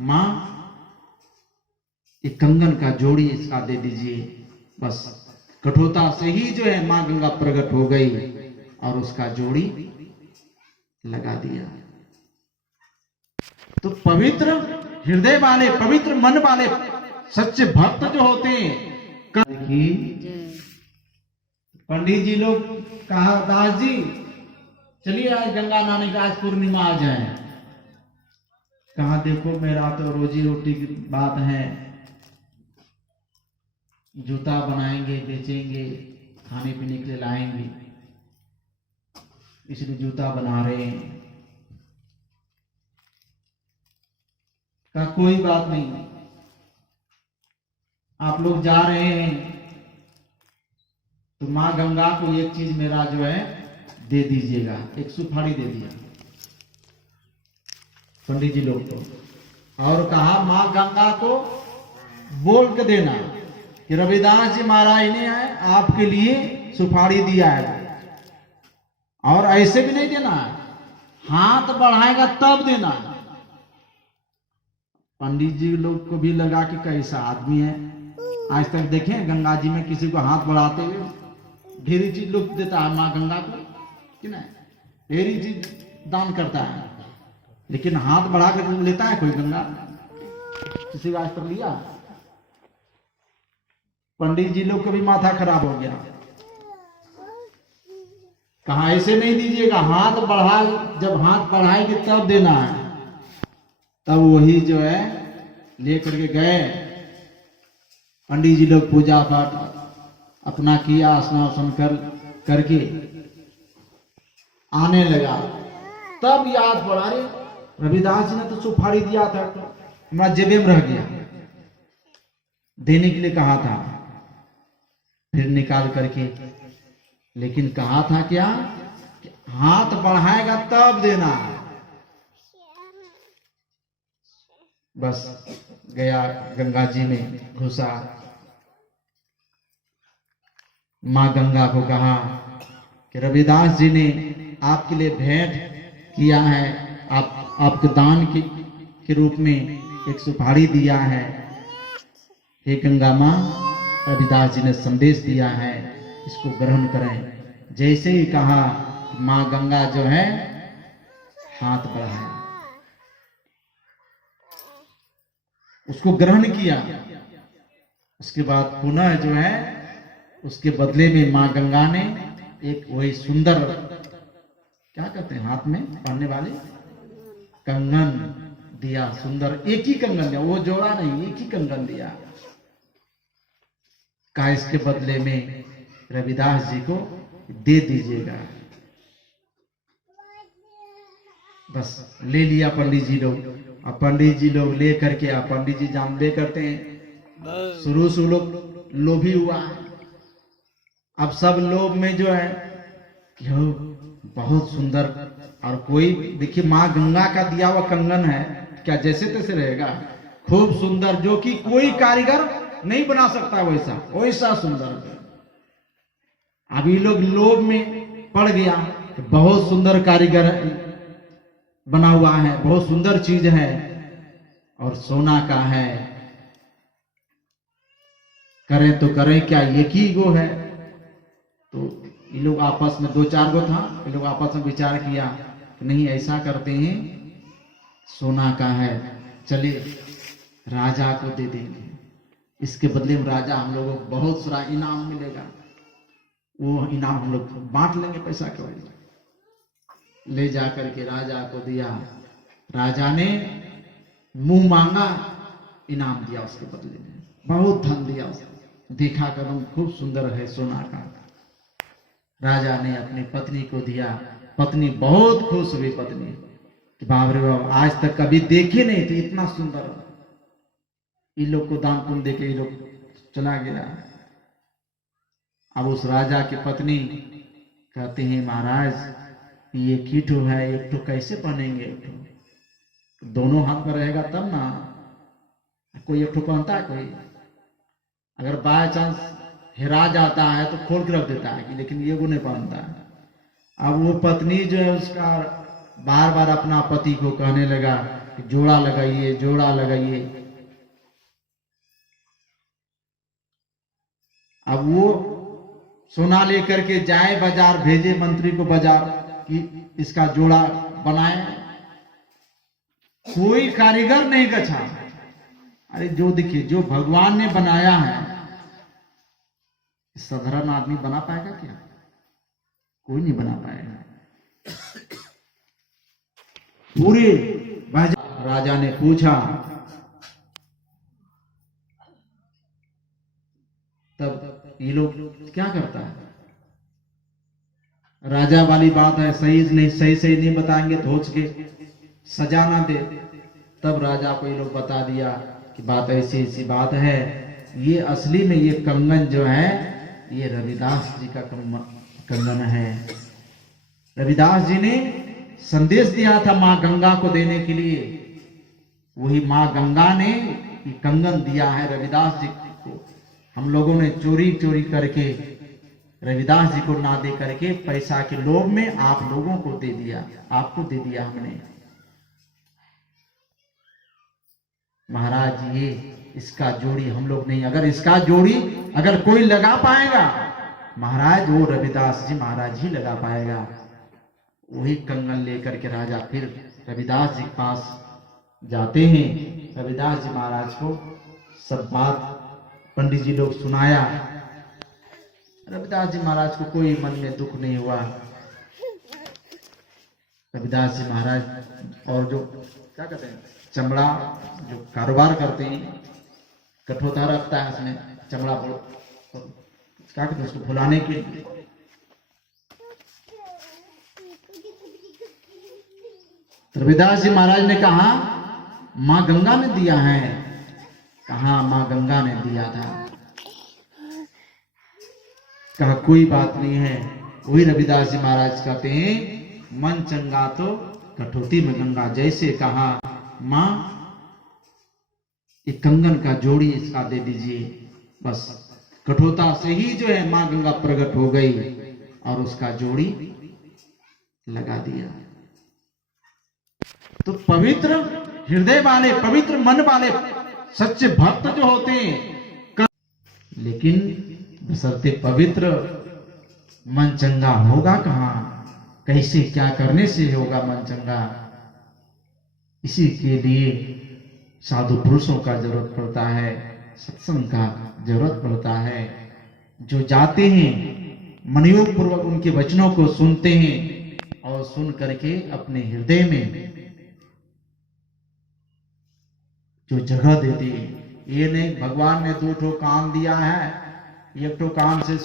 माँ एक कंगन का जोड़ी इसका दे दीजिए। बस कठोरता से ही जो है माँ गंगा प्रकट हो गई और उसका जोड़ी लगा दिया। तो पवित्र हृदय वाले, पवित्र मन वाले सच्चे भक्त जो होते हैं, पंडित जी लोग कहा दास जी चलिए आज गंगा नहाने का, आज पूर्णिमा आ जाए। कहा देखो मेरा तो रोजी रोटी की बात है, जूता बनाएंगे, बेचेंगे, खाने पीने के लिए लाएंगे, इसलिए जूता बना रहे हैं। कहा कोई बात नहीं, आप लोग जा रहे हैं तो माँ गंगा को एक चीज मेरा जो है दे दीजिएगा। एक सुपारी दे दिया पंडित जी लोग को, और कहा माँ गंगा को बोल के देना कि रविदास जी महाराज ने आपके लिए सुपारी दिया है, और ऐसे भी नहीं देना, हाथ बढ़ाएगा तब देना। पंडित जी लोग को भी लगा कि कैसा आदमी है, आज तक देखे गंगा जी में किसी को हाथ बढ़ाते हुए? ढेरी चीज लोग देता है माँ गंगा को कि नहीं, ढेरी चीज दान करता है, लेकिन हाथ बढ़ा कर लेता है कोई गंगा? किसी का आज तक लिया? पंडित जी लोग को भी माथा खराब हो गया। कहा ऐसे नहीं दीजिएगा, हाथ बढ़ा, जब हाथ बढ़ाएंगे तब देना है। तब वही जो है लेकर के गए। पंडित जी लोग पूजा पाठ अपना किया, स्नान करके आने लगा। तब याद पड़ा, रे रविदास जी ने तो सुपारी दिया था, तो हमारा जेबे में रह गया, देने के लिए कहा था। फिर निकाल करके, लेकिन कहा था क्या, हाथ बढ़ाएगा तब देना। बस गया गंगा जी में घुसा, माँ गंगा को कहा कि रविदास जी ने आपके लिए भेंट किया है, आपके दान के रूप में एक सुपारी दिया है। हे गंगा माँ, रविदास जी ने संदेश दिया है, इसको ग्रहण करें। जैसे ही कहा, माँ गंगा जो है हाथ बढ़ाया, उसको ग्रहण किया। उसके बाद पुनः जो है उसके बदले में माँ गंगा ने एक वही सुंदर, क्या कहते हैं हाथ में पहनने वाले कंगन दिया, सुंदर एक ही कंगन दिया, वो जोड़ा नहीं, एक ही कंगन दिया। कहा इसके बदले में रविदास जी को दे दीजिएगा। बस ले लिया पंडित जी लोग। अब पंडित जी लोग ले करके, अब पंडित जी जानबे करते हैं शुरू से लोग लोभी हुआ। अब सब लोभ में जो है क्यों बहुत सुंदर, और कोई देखिए माँ गंगा का दिया हुआ कंगन है, क्या जैसे तैसे रहेगा, खूब सुंदर, जो कि कोई कारीगर नहीं बना सकता वैसा सुंदर। अब ये लोग लोभ में पड़ गया, बहुत सुंदर कारीगर बना हुआ है, बहुत सुंदर चीज है और सोना का है, करें तो करें क्या, एक ही गो है। तो ये लोग आपस में, दो चार गो था, ये लोग आपस में विचार किया कि नहीं ऐसा करते हैं, सोना का है, चले राजा को दे देंगे, इसके बदले में राजा हम लोगों को बहुत सारा इनाम मिलेगा, वो इनाम हम लोग बांट लेंगे पैसा के वजह। ले जा करके राजा को दिया, राजा ने मुंह मांगा इनाम दिया, उसके बदले में बहुत धन दिया उसको। देखा कदम खूब सुंदर है सोना का, राजा ने अपनी पत्नी को दिया। पत्नी बहुत खुश हुई, पत्नी कि बाप रे बाप, आज तक कभी देखे नहीं थे इतना सुंदर। इन लोग को दान पुण्य देके ये लोग चला गया। अब उस राजा की पत्नी कहते हैं महाराज ये कीटो है, एक तो कैसे पहनेंगे, एक तो दोनों हाथ में रहेगा तब ना, कोई एक तो पहनता है, कोई अगर बाय चांस हेरा जाता है तो खोल के रख देता है, लेकिन ये वो नहीं पहनता है। अब वो पत्नी जो है उसका बार बार अपना पति को कहने लगा कि जोड़ा लगाइए, जोड़ा लगाइए। अब वो सोना लेकर के जाए बाजार, भेजे मंत्री को बाजार कि इसका जोड़ा बनाए, कोई कारीगर नहीं गछा। अरे जो देखिए, जो भगवान ने बनाया है, साधारण आदमी बना पाएगा क्या? कोई नहीं बना पाएगा। पूरे राजा ने पूछा, तब ये लोग क्या करता है, राजा वाली बात है, सही नहीं बताएंगे, धोच के सजा ना दे। तब राजा को ये लोग बता दिया कि बात ऐसी ऐसी बात है, ये असली में ये कंगन जो है ये रविदास जी का कंगन है। रविदास जी ने संदेश दिया था मां गंगा को देने के लिए, वही मां गंगा ने ये कंगन दिया है रविदास जी को। हम लोगों ने चोरी चोरी करके रविदास जी को ना दे करके पैसा के लोभ में आप लोगों को दे दिया, आपको दे दिया हमने। महाराज ये इसका जोड़ी हम लोग नहीं, अगर इसका जोड़ी अगर कोई लगा पाएगा महाराज, वो रविदास जी महाराज ही लगा पाएगा। वही कंगन लेकर के राजा फिर रविदास जी के पास जाते हैं। रविदास जी महाराज को सब बात पंडित जी लोग सुनाया। रविदास जी महाराज को कोई मन में दुख नहीं हुआ। रविदास जी महाराज और जो क्या कहते हैं चमड़ा जो कारोबार करते हैं, कठोता रखता है उसमें चमड़ा, क्या कहते हैं उसको फुलाने के लिए। रविदास जी महाराज ने कहा मां गंगा ने दिया है। कहा मां गंगा ने दिया था। कहा कोई बात नहीं है। वही रविदास जी महाराज कहते हैं मन चंगा तो कठौती में गंगा। जैसे कहा मां एक कंगन का जोड़ी इसका दे दीजिए, बस कठोता से ही जो है मां गंगा प्रकट हो गई और उसका जोड़ी लगा दिया। तो पवित्र हृदय वाले, पवित्र मन वाले सच्चे भक्त जो होते हैं, लेकिन बशर्ते पवित्र मन चंगा होगा कहां, कैसे क्या करने से होगा मन चंगा। इसी के लिए साधु पुरुषों का जरूरत पड़ता है, सत्संग का जरूरत पड़ता है, जो जाते हैं मनयोग पूर्वक उनके वचनों को सुनते हैं और सुन करके अपने हृदय में जो जगह देती है। ये नहीं भगवान ने दो ठो कान दिया है, एक ठो कान से